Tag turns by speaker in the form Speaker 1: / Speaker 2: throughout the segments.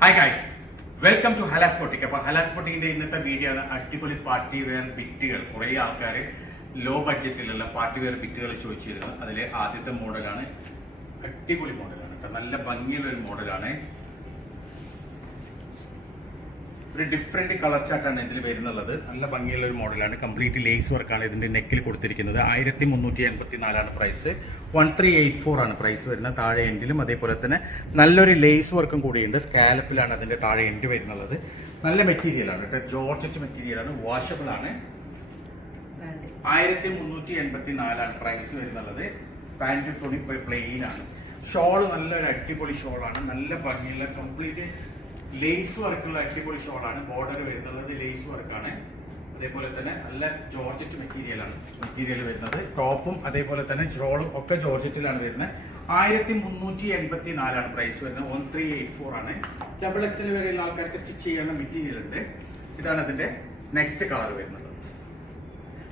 Speaker 1: Hi guys welcome to ഹലാസ് പൊട്ടിക് അപ്പൊ ഹലാസ് പൊട്ടിക്കിന്റെ ഇന്നത്തെ വീഡിയോ ആണ് അടിപൊളി പാർട്ടി വെയർ ബിറ്റുകൾ കുറെ ആൾക്കാർ ലോ ബഡ്ജറ്റിലുള്ള പാർട്ടി വെയർ ബിറ്റുകൾ ചോദിച്ചിരുന്നു അതിലെ ആദ്യത്തെ മോഡലാണ് അടിപൊളി മോഡലാണ് കേട്ടോ നല്ല ഭംഗിയുള്ള ഒരു മോഡലാണ് ഒരു ഡിഫറെന്റ് കളർ ചാർട്ടാണ് ഇതിൽ വരുന്നുള്ളത്. നല്ല ഭംഗിയുള്ള ഒരു മോഡലാണ് കംപ്ലീറ്റ് ലേസ് വർക്കാണ് ഇതിന്റെ നെക്കിൽ കൊടുത്തിരിക്കുന്നത് ആയിരത്തി മുന്നൂറ്റി എൺപത്തി നാലാണ് price one three eight four ആണ് പ്രൈസ് വരുന്നത്. താഴെ എൻഡിലും അതേപോലെ തന്നെ നല്ലൊരു ലേസ് വർക്കും കൂടിയുണ്ട്. സ്കാലപ്പിലാണ് അതിന്റെ താഴെ എൻഡ് വരുന്നത് നല്ല മെറ്റീരിയലാണ് കേട്ടോ. ജോർജറ്റ് മെറ്റീരിയലാണ് വാഷബിൾ ആണ്. ആയിരത്തി മുന്നൂറ്റി എൺപത്തി നാലാണ് പ്രൈസ് വരുന്നുള്ളത്. പാന്റ് തുണി പ്ലെയിൻ ആണ്. ഷോൾ നല്ലൊരു അടിപൊളി ഷോളാണ് നല്ല ഭംഗിയുള്ള കംപ്ലീറ്റ് ലേസ് വർക്കുള്ള അടിപൊളി ഷോളാണ് ബോർഡർ വരുന്നത് ലേസ് വർക്കാണ് അതേപോലെ തന്നെ നല്ല ജോർജറ്റ് മെറ്റീരിയലാണ് മെറ്റീരിയൽ വരുന്നത്. ടോപ്പും അതേപോലെ തന്നെ ഷോളും ഒക്കെ ജോർജറ്റിലാണ് വരുന്നത്. ആയിരത്തി മുന്നൂറ്റി എൺപത്തി നാലാണ് പ്രൈസ് വരുന്നത്. വൺ ത്രീ എയ്റ്റ് ഫോർ ആണ്. ഡബിൾ എക്സൽ വരെയുള്ള ആൾക്കാർക്ക് സ്റ്റിച്ച് ചെയ്യാനുള്ള മെറ്റീരിയൽ ഉണ്ട്. ഇതാണ് അതിന്റെ നെക്സ്റ്റ് കളർ വരുന്നത്.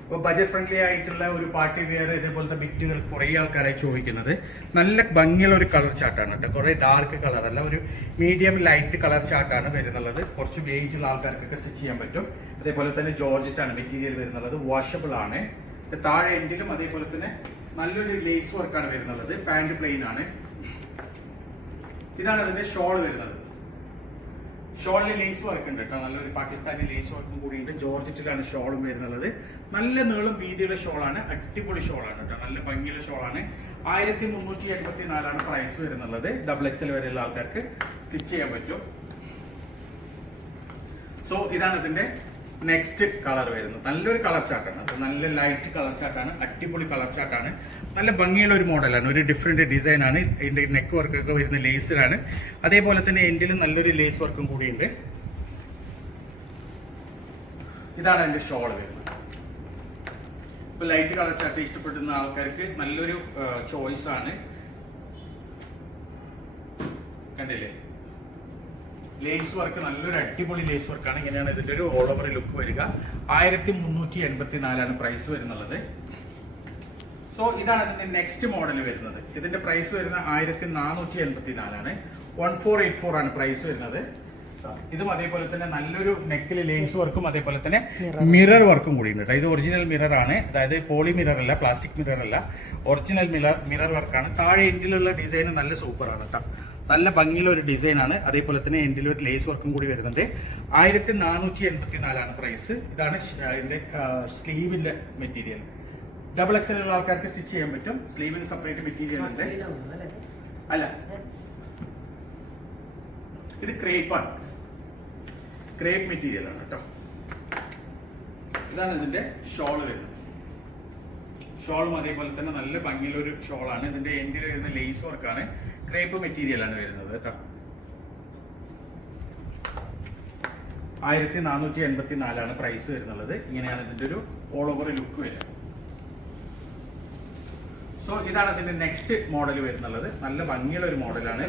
Speaker 1: അപ്പോൾ ബജറ്റ് ഫ്രണ്ട്ലി ആയിട്ടുള്ള ഒരു പാർട്ടി വെയർ ഇതേപോലത്തെ ബിറ്റുകൾ കുറേ ആൾക്കാരായി ചോദിക്കുന്നത്. നല്ല ഭംഗിയുള്ള ഒരു കളർ ചാർട്ടാണ് കേട്ടോ. കുറേ ഡാർക്ക് കളർ അല്ല ഒരു മീഡിയം ലൈറ്റ് കളർ ചാർട്ടാണ് വരുന്നുള്ളത്. കുറച്ച് ഉള്ള ആൾക്കാർക്കൊക്കെ സ്റ്റിച്ച് ചെയ്യാൻ പറ്റും. അതേപോലെ തന്നെ ജോർജറ്റ് ആണ് മെറ്റീരിയൽ വരുന്നുള്ളത്. വാഷബിൾ ആണ്. താഴെ എൻഡിലും അതേപോലെ തന്നെ നല്ലൊരു ലേസ് വർക്കാണ് വരുന്നുള്ളത്. പാന്റ് പ്ലെയിൻ ആണ്. ഇതാണ് അതിന്റെ ഷോൾ വരുന്നത്. ഷോളിൽ ലേസ് വർക്ക് ഉണ്ട് കേട്ടോ. നല്ലൊരു പാകിസ്ഥാനി ലേസ് വർക്കും കൂടിയുണ്ട് ജോർജറ്റിലാണ് ഷോളും വരുന്നുള്ളത് നല്ല നീളം വീതിയുള്ള ഷോളാണ് അടിപൊളി ഷോളാണ് കേട്ടോ. നല്ല ഭംഗിയുള്ള ഷോളാണ്. ആയിരത്തി മുന്നൂറ്റി എൺപത്തി നാലാണ് പ്രൈസ് വരുന്നുള്ളത് ഡബിൾ എക്സൽ വരെയുള്ള ആൾക്കാർക്ക് സ്റ്റിച്ച് ചെയ്യാൻ പറ്റും. സോ ഇതാണ് ഇതിന്റെ നെക്സ്റ്റ് കളർ വരുന്നത്. നല്ലൊരു കളർ ചാർട്ടാണ് നല്ല ലൈറ്റ് കളർ ചാർട്ടാണ് അടിപൊളി കളർ ചാർട്ടാണ് നല്ല ഭംഗിയുള്ള ഒരു മോഡലാണ്. ഒരു ഡിഫറെന്റ് ഡിസൈൻ ആണ്. ഇതിന്റെ നെക്ക് വർക്കൊക്കെ വരുന്ന ലേസിലാണ് അതേപോലെ തന്നെ എൻഡിൽ നല്ലൊരു ലേസ് വർക്കും കൂടിയുണ്ട്. ഇതാണ് എന്റെ ഷോൾ വരുന്നത്. ഇപ്പോൾ ലൈറ്റ് കളർ ചട്ടി ഇഷ്ടപ്പെടുന്ന ആൾക്കാർക്ക് നല്ലൊരു ചോയ്സ് ആണ്. കണ്ടില്ലേ? ലേസ് വർക്ക് നല്ലൊരു അടിപൊളി ലേസ് വർക്കാണ് ഇങ്ങനെയാണ് ഇതിന്റെ ഒരു ഓൾ ഓവർ ലുക്ക് വരിക. ആയിരത്തി മുന്നൂറ്റി എൺപത്തി നാലാണ് പ്രൈസ് വരുന്നുള്ളത്. സോ ഇതാണ് ഇതിന്റെ നെക്സ്റ്റ് മോഡൽ വരുന്നത്. ഇതിന്റെ പ്രൈസ് വരുന്ന ആയിരത്തി നാനൂറ്റി എൺപത്തി നാലാണ് വൺ ഫോർ എയ്റ്റ് ഫോർ ആണ് പ്രൈസ് വരുന്നത്. ഇതും അതേപോലെ തന്നെ നല്ലൊരു നെക്കിൽ ലേസ് വർക്കും അതേപോലെ തന്നെ മിറർ വർക്കും കൂടി ഉണ്ട് ഇത് ഒറിജിനൽ മിറർ ആണ്. അതായത് പോളി മിറർ അല്ല പ്ലാസ്റ്റിക് മിറർ അല്ല. ഒറിജിനൽ മിറർ മിറർ വർക്കാണ് താഴെ എൻഡിലുള്ള ഡിസൈൻ നല്ല സൂപ്പറാണ് കേട്ടോ നല്ല ഭംഗിയുള്ള ഒരു ഡിസൈൻ ആണ്. അതേപോലെ തന്നെ എൻഡിൽ ഒരു ലേസ് വർക്കും കൂടി വരുന്നുണ്ട്. ആയിരത്തി നാനൂറ്റി എൺപത്തി നാലാണ് പ്രൈസ് ഇതാണ് അതിന്റെ സ്ലീവിന്റെ മെറ്റീരിയൽ ഡബിൾ എക്സൽ ഉള്ള ആൾക്കാർക്ക് സ്റ്റിച്ച് ചെയ്യാൻ പറ്റും. സ്ലീവിന് സെപ്പറേറ്റ് മെറ്റീരിയൽ ഉണ്ട്. അല്ല? ഇത് ക്രേപ്പ് ആണ്. ക്രേപ്പ് മെറ്റീരിയൽ ആണ് കേട്ടോ. ഇതാണ് ഇതിന്റെ ഷോൾ വരുന്നത്. ഷോളും അതേപോലെ തന്നെ നല്ല ഭംഗിയുള്ള ഒരു ഷോളാണ് ഇതിന്റെ എൻഡിൽ വരുന്ന ലേസ് വർക്കാണ് ക്രേപ്പ് മെറ്റീരിയൽ ആണ് വരുന്നത് കേട്ടോ. ആയിരത്തി നാനൂറ്റി എൺപത്തി നാലാണ് പ്രൈസ് വരുന്നുള്ളത്. ഇങ്ങനെയാണ് ഇതിന്റെ ഒരു ഓൾ ഓവർ ലുക്ക് വരിക സോ ഇതാണ് അതിന്റെ നെക്സ്റ്റ് മോഡൽ വരുന്നുള്ളത്. നല്ല ഭംഗിയുള്ള ഒരു മോഡലാണ്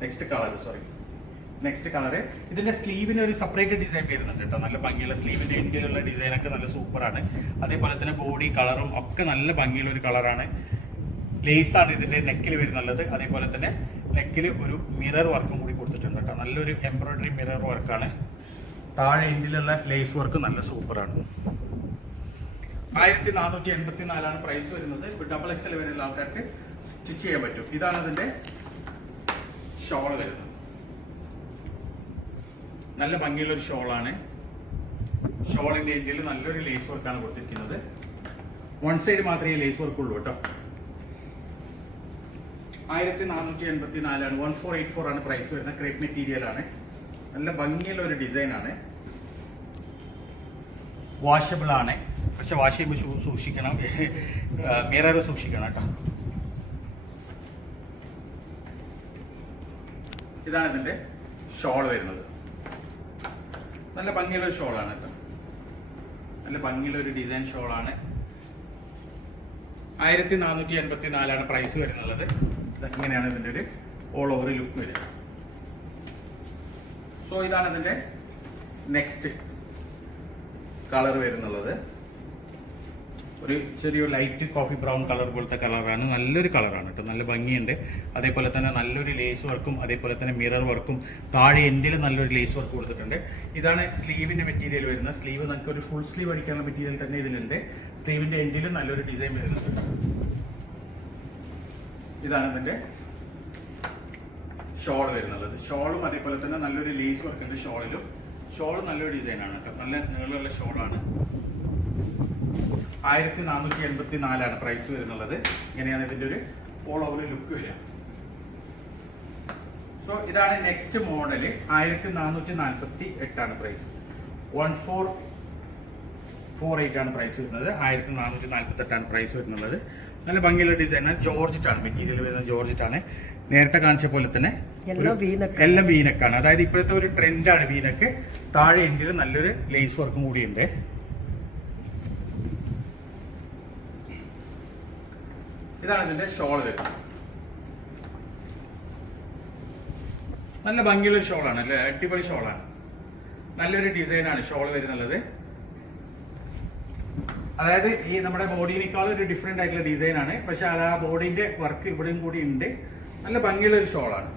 Speaker 1: next colour sorry next colour ഇതിന്റെ സ്ലീവിന് ഒരു സെപ്പറേറ്റ് ഡിസൈൻ വരുന്നുണ്ട് കേട്ടോ. നല്ല ഭംഗിയുള്ള സ്ലീവിന്റെ എൻഡിലുള്ള ഡിസൈൻ ഒക്കെ നല്ല സൂപ്പറാണ് അതേപോലെ തന്നെ ബോഡി കളറും ഒക്കെ നല്ല ഭംഗിയുള്ള ഒരു കളറാണ് ലേസ് ആണ് ഇതിന്റെ നെക്കിൽ വരുന്നുള്ളത്. അതേപോലെ തന്നെ നെക്കിൽ ഒരു മിറർ വർക്കും കൂടി കൊടുത്തിട്ടുണ്ട് കേട്ടോ. നല്ലൊരു എംബ്രോയിഡറി മിറർ വർക്കാണ് താഴെ എൻഡിലുള്ള ലേസ് വർക്ക് നല്ല സൂപ്പറാണ് ആയിരത്തി നാനൂറ്റി എൺപത്തി നാലാണ് പ്രൈസ് വരുന്നത് ഡബിൾ എക്സൽ വരെയുള്ള ആൾക്കാർക്ക് സ്റ്റിച്ച് ചെയ്യാൻ പറ്റും. ഇതാണ് അതിന്റെ ഷോൾ വരുന്നത്. നല്ല ഭംഗിയുള്ള ഒരു ഷോളാണ് ഷോളിന്റെ ഇന്ത്യയിൽ നല്ലൊരു ലേസ് വർക്കാണ് കൊടുത്തിരിക്കുന്നത്. വൺ സൈഡ് മാത്രമേ ലേസ് വർക്ക് ഉള്ളൂ കേട്ടോ. ആയിരത്തി നാനൂറ്റി എൺപത്തി നാലാണ് വൺ ഫോർ എയ്റ്റ് ഫോർ ആണ് പ്രൈസ് വരുന്നത്. ക്രേപ്പ് മെറ്റീരിയൽ ആണ്. നല്ല ഭംഗിയുള്ള ഒരു ഡിസൈനാണ് വാഷബിൾ ആണ്. പക്ഷെ വാഷ് ചെയ്യുമ്പോൾ ഷൂ സൂക്ഷിക്കണം മിറർ സൂക്ഷിക്കണം കേട്ടോ. ഇതാണ് ഇതിന്റെ ഷോൾ വരുന്നത്. നല്ല ഭംഗിയുള്ള ഒരു ഷോളാണ് കേട്ടോ. നല്ല ഭംഗിയുള്ള ഒരു ഡിസൈൻ ഷോളാണ്. ആയിരത്തി നാനൂറ്റി എൺപത്തി നാലാണ് പ്രൈസ് വരുന്നുള്ളത് ഇങ്ങനെയാണ് ഇതിന്റെ ഒരു ഓൾ ഓവർ ലുക്ക് വരുന്നത്? സോ ഇതാണ് ഇതിന്റെ നെക്സ്റ്റ് കളർ വരുന്നുള്ളത്. ഒരു ചെറിയ ലൈറ്റ് കോഫി ബ്രൗൺ കളർ പോലത്തെ കളറാണ് നല്ലൊരു കളറാണ് കേട്ടോ നല്ല ഭംഗിയുണ്ട്. അതേപോലെ തന്നെ നല്ലൊരു ലേസ് വർക്കും അതേപോലെ തന്നെ മിറർ വർക്കും താഴെ എൻഡിൽ നല്ലൊരു ലേസ് വർക്ക് കൊടുത്തിട്ടുണ്ട്. ഇതാണ് സ്ലീവിന്റെ മെറ്റീരിയൽ വരുന്നത്. സ്ലീവ് നമുക്ക് ഒരു ഫുൾ സ്ലീവ് അടിക്കാനുള്ള മെറ്റീരിയൽ തന്നെ ഇതിലുണ്ട്. സ്ലീവിന്റെ എൻഡിൽ നല്ലൊരു ഡിസൈൻ വരുന്നുണ്ട്. ഇതാണ് ഇതിന്റെ ഷോൾ വരുന്നുള്ളത്. ഷോളും അതേപോലെ തന്നെ നല്ലൊരു ലേസ് വർക്ക് ഉണ്ട് ഷോളിലും ഷോൾ നല്ലൊരു ഡിസൈനാണ് കേട്ടോ നല്ല നീളമുള്ള ഷോളാണ് ആയിരത്തി നാനൂറ്റി എൺപത്തി നാലാണ് പ്രൈസ് വരുന്നുള്ളത്. ഇങ്ങനെയാണ് ഇതിന്റെ ഒരു ഓൾ ഓവർ ലുക്ക് വരിക. സോ ഇതാണ് നെക്സ്റ്റ് മോഡൽ ആയിരത്തി നാനൂറ്റി നാൽപ്പത്തി എട്ടാണ് price one four four eight ആണ് പ്രൈസ് വരുന്നത്. ആയിരത്തി നാനൂറ്റി നാൽപ്പത്തി എട്ടാണ് പ്രൈസ് വരുന്നത് നല്ല ഭംഗിയുള്ള ഡിസൈനാണ് ജോർജിറ്റാണ്. മെറ്റീരിയൽ വരുന്നത് ജോർജിറ്റാണ്. നേരത്തെ കാണിച്ച പോലെ തന്നെ.
Speaker 2: എല്ലാം
Speaker 1: വീനക്കാണ് അതായത് ഇപ്പോഴത്തെ ഒരു ട്രെൻഡാണ് വീനക്ക് താഴെ എൻഡിൽ നല്ലൊരു ലേസ് വർക്കും കൂടിയുണ്ട്. ഇതാണ് ഇതിന്റെ ഷോൾ വരുന്നത് നല്ല ഭംഗിയുള്ള ഷോളാണ് അല്ലേ? അടിപൊളി ഷോളാണ്. നല്ലൊരു ഡിസൈനാണ് ഷോൾ വരുന്നുള്ളത്. അതായത് ഈ നമ്മുടെ ബോഡിനേക്കാൾ ഒരു ഡിഫറെന്റ് ആയിട്ടുള്ള ഡിസൈൻ ആണ് പക്ഷെ അത് ആ ബോഡിന്റെ വർക്ക് ഇവിടെയും കൂടി ഉണ്ട്. നല്ല ഭംഗിയുള്ള ഒരു ഷോളാണ്.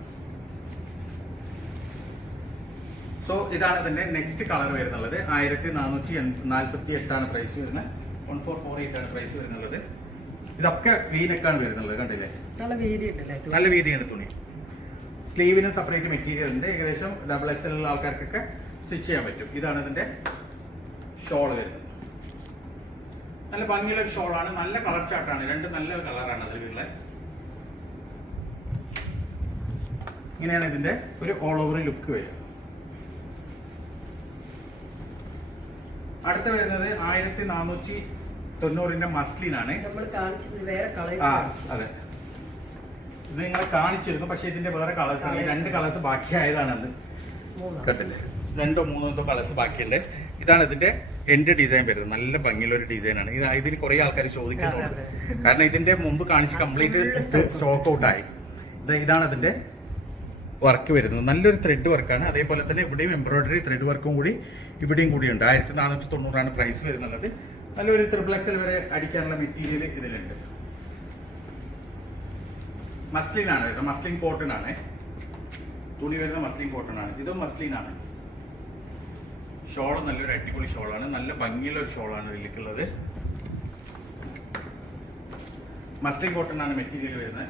Speaker 1: സോ ഇതാണ് ഇതിന്റെ നെക്സ്റ്റ് കളർ വരുന്നുള്ളത്. ആയിരത്തി നാനൂറ്റി നാൽപ്പത്തി എട്ടാണ് പ്രൈസ് വരുന്നത്. വൺ ഫോർ ഫോർ എയ്റ്റ് ആണ് പ്രൈസ് വരുന്നുള്ളത്. ഇതൊക്കെ വീനൊക്കെയാണ് വരുന്നുള്ളത് കണ്ടില്ലേ?
Speaker 2: നല്ല വീതി ഉണ്ടല്ലേ
Speaker 1: നല്ല വീതിയാണ് തുണി. സ്ലീവിന് സെപ്പറേറ്റ് മെറ്റീരിയൽ ഉണ്ട്. ഏകദേശം ഡബിൾ എക്സ് ഉള്ള ആൾക്കാർക്കൊക്കെ സ്റ്റിച്ച് ചെയ്യാൻ പറ്റും. ഇതാണ് ഇതിന്റെ ഷോൾ വരുന്നത്. നല്ല ഭംഗിയുള്ള ഒരു ഷോളാണ് നല്ല കളർ ചാർട്ടാണ് രണ്ട് നല്ല കളറാണ് അതിൽ അതിലുള്ള ഇങ്ങനെയാണ് ഇതിന്റെ ഒരു ഓൾ ഓവർ ലുക്ക് വരിക. അടുത്ത വരുന്നത് ആയിരത്തി നാനൂറ്റി തൊണ്ണൂറിന്റെ മസ്ലിനാണ്. ആ അതെ. ഇത് നിങ്ങളെ കാണിച്ചിരുന്നു പക്ഷെ ഇതിന്റെ വേറെ കളേഴ്സ് ആണ്. രണ്ട് കളേഴ്സ് ബാക്കിയായതാണ് അത്. കേട്ടില്ലേ? രണ്ടോ മൂന്നോ എന്തോ കളേഴ്സ് ബാക്കിയുണ്ട്. ഇതാണ് ഇതിന്റെ എന്റെ ഡിസൈൻ വരുന്നത്. നല്ല ഭംഗിയുള്ള ഒരു ഡിസൈൻ ആണ്. ഇത് ഇതിന് കുറെ ആൾക്കാർ ചോദിക്കുന്നുണ്ട്.
Speaker 2: അതെ,
Speaker 1: കാരണം ഇതിന്റെ മുമ്പ് കാണിച്ച് കംപ്ലീറ്റ്
Speaker 2: stock.
Speaker 1: സ്റ്റോക്ക് ഔട്ട് ആയി. ഇത് ഇതാണ് അതിന്റെ വർക്ക് വരുന്നത്. നല്ലൊരു ത്രെഡ് വർക്കാണ് അതേപോലെ തന്നെ ഇവിടെയും എംബ്രോയിഡറി ത്രെഡ് വർക്കും കൂടി ഇവിടെയും കൂടി ഉണ്ട്. ആയിരത്തി നാനൂറ്റി തൊണ്ണൂറാണ് പ്രൈസ് വരുന്നുള്ളത്. നല്ലൊരു ത്രിപ്പിൾ എക്സൽ വരെ അടിക്കാനുള്ള മെറ്റീരിയൽ ഇതിലുണ്ട്. മസ്ലിൻ ആണ് കേട്ടോ. മസ്ലിൻ കോട്ടൺ ആണ്. തുണി വരുന്ന മസ്ലിൻ കോട്ടൺ ആണ്. ഇതും മസ്ലിൻ ആണ്. ഷോൾ നല്ലൊരു അടിപൊളി ഷോളാണ്. നല്ല ഭംഗിയുള്ള ഒരു ഷോളാണ് ഇതിലേക്കുള്ളത് മസ്ലിൻ കോട്ടൺ ആണ് മെറ്റീരിയൽ വരുന്നത്.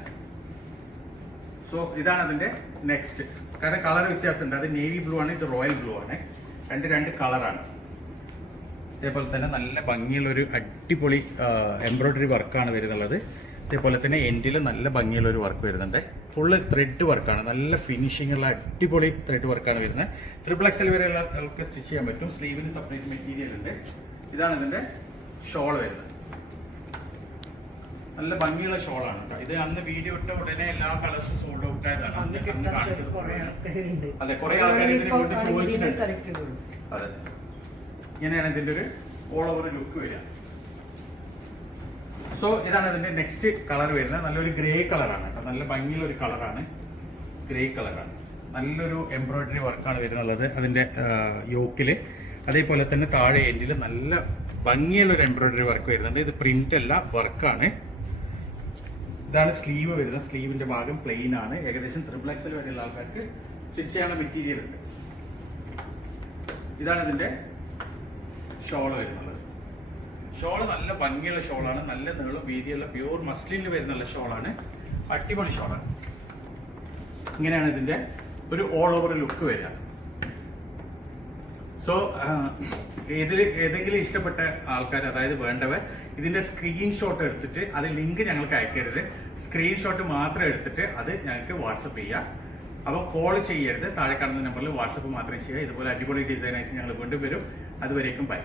Speaker 1: സോ ഇതാണ് അതിന്റെ നെക്സ്റ്റ് കാരണം കളർ വ്യത്യാസമുണ്ട്. അത് നേവി ബ്ലൂ ആണ്. ഇത് റോയൽ ബ്ലൂ ആണ്. രണ്ട് രണ്ട് കളറാണ് അതേപോലെ തന്നെ നല്ല ഭംഗിയുള്ള ഒരു അടിപൊളി എംബ്രോയ്ഡറി വർക്കാണ് വരുന്നുള്ളത്. ഇതേപോലെ തന്നെ എൻഡിൽ നല്ല ഭംഗിയുള്ള ഒരു വർക്ക് വരുന്നുണ്ട് ഫുള്ള് ത്രെഡ് വർക്കാണ് നല്ല ഫിനിഷിംഗ് ഉള്ള അടിപൊളി ത്രെഡ് വർക്കാണ് വരുന്നത്. ട്രിപ്പിൾ എക്സൽ വരെ നമുക്ക് സ്റ്റിച്ച് ചെയ്യാൻ പറ്റും. സ്ലീവിന് സെപ്പറേറ്റ് മെറ്റീരിയൽ ഉണ്ട്. ഇതാണ് ഇതിന്റെ ഷോൾ വരുന്നത്. നല്ല ഭംഗിയുള്ള ഷോളാണ് കേട്ടോ ഇത് അന്ന് വീഡിയോ ഇട്ട ഉടനെ എല്ലാ കളേഴ്സും സോൾഡ് ഔട്ട് ആയതാണ്.
Speaker 2: അന്ന്
Speaker 1: കാണിച്ചത് അതെ കുറെ ആൾക്കാർ ഇതിനെ കൊണ്ട് ചോദിച്ചിട്ടുണ്ട്. അതെ. ഇങ്ങനെയാണ് ഇതിന്റെ ഒരു ഓൾ ഓവർ ലുക്ക് വരിക. സോ ഇതാണ് ഇതിന്റെ നെക്സ്റ്റ് കളർ വരുന്നത്. നല്ലൊരു ഗ്രേ കളറാണ് കേട്ടോ. നല്ല ഭംഗിയുള്ള ഒരു കളറാണ് ഗ്രേ കളറാണ് നല്ലൊരു എംബ്രോയിഡറി വർക്കാണ് വരുന്നുള്ളത് അതിന്റെ യോക്കിൽ അതേപോലെ തന്നെ താഴെ എൻഡിൽ നല്ല ഭംഗിയുള്ള ഒരു എംബ്രോയിഡറി വർക്ക് വരുന്നുണ്ട്. ഇത് പ്രിന്റ് അല്ല വർക്കാണ് ഇതാണ് സ്ലീവ് വരുന്നത്. സ്ലീവിന്റെ ഭാഗം പ്ലെയിൻ ആണ്. ഏകദേശം ത്രിബിൾ എക്സൽ വരെയുള്ള ആൾക്കാർക്ക് സ്റ്റിച്ച് ചെയ്യാനുള്ള മെറ്റീരിയൽ ഉണ്ട്. ഇതാണ് ഇതിന്റെ ഷോൾ വരുന്നുള്ളത് ഷോൾ നല്ല ഭംഗിയുള്ള ഷോളാണ്. നല്ല നീളം വീതിയുള്ള പ്യൂർ മസ്ലിനിൽ വരുന്നുള്ള ഷോളാണ്. അടിപൊളി ഷോളാണ്. ഇങ്ങനെയാണ് ഇതിന്റെ ഒരു ഓൾ ഓവർ ലുക്ക് വരിക. സോ ഇതിൽ ഏതെങ്കിലും ഇഷ്ടപ്പെട്ട ആൾക്കാർ അതായത് വേണ്ടവർ ഇതിന്റെ സ്ക്രീൻഷോട്ട് എടുത്തിട്ട് അത് ലിങ്ക് ഞങ്ങൾക്ക് അയക്കരുത്. സ്ക്രീൻഷോട്ട് മാത്രം എടുത്തിട്ട് അത് ഞങ്ങൾക്ക് വാട്സപ്പ് ചെയ്യാം. അപ്പോൾ കോൾ ചെയ്യരുത്. താഴെ കാണുന്ന നമ്പറിൽ വാട്സപ്പ് മാത്രം ചെയ്യുക. ഇതുപോലെ അടിപൊളി ഡിസൈൻ ആയിട്ട് ഞങ്ങൾ വീണ്ടും വരും. അതുവരേക്കും ബൈ.